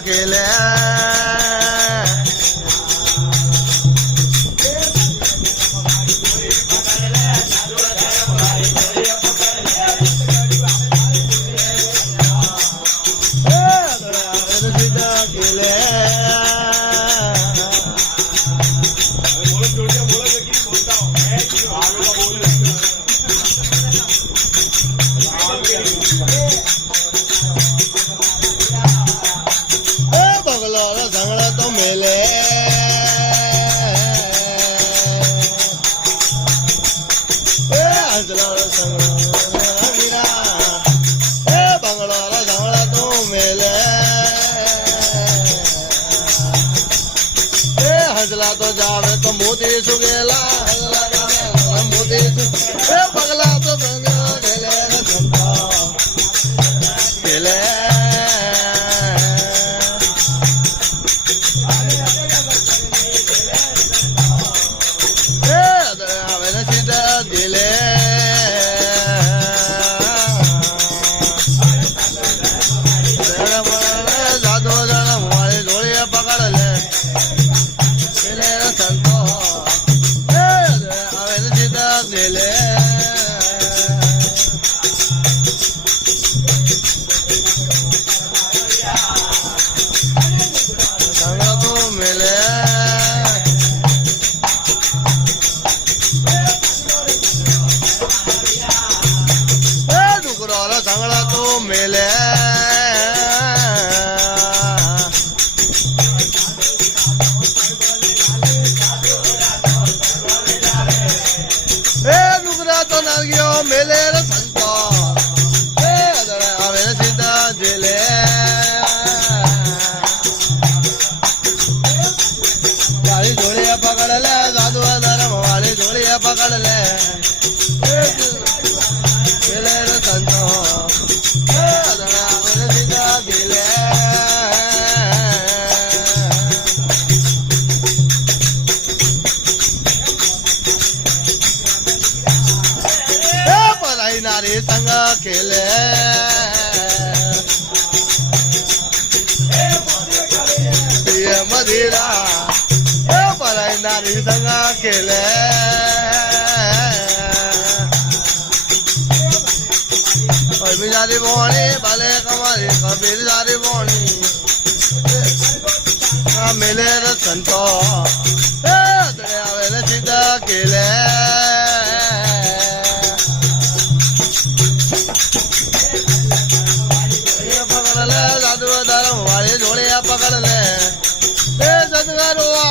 ખેલે હજલા તો જાવે તો મોતી સુગેલા મોતી પગલા તો ખેલે આવે ને સીધા દિલે જાદો જણ મારી જોડીએ પકડ લે સંતો આવે ને સીધા દિલે સંગડા તો મેલે ડુગરા તો નાગીઓ મેલે રે સંતો આવે સીધા જેલે વાળી જોડીએ પકડ લે સાધુ ધર્મ વાળી જોડીએ પકડ લે મેલે રે સંતો નારી સંગ ખેલે મધીરા પરાઈ નારી સંગ ખેલે બીજારી બોણી ભલે કમારી કબીર જારી બોણી મેલે ર સંતો આવે ને સીધા ખેલે પકડ લે સાધુ ધર્મ વાળી જોડે પકડ લે સદગરો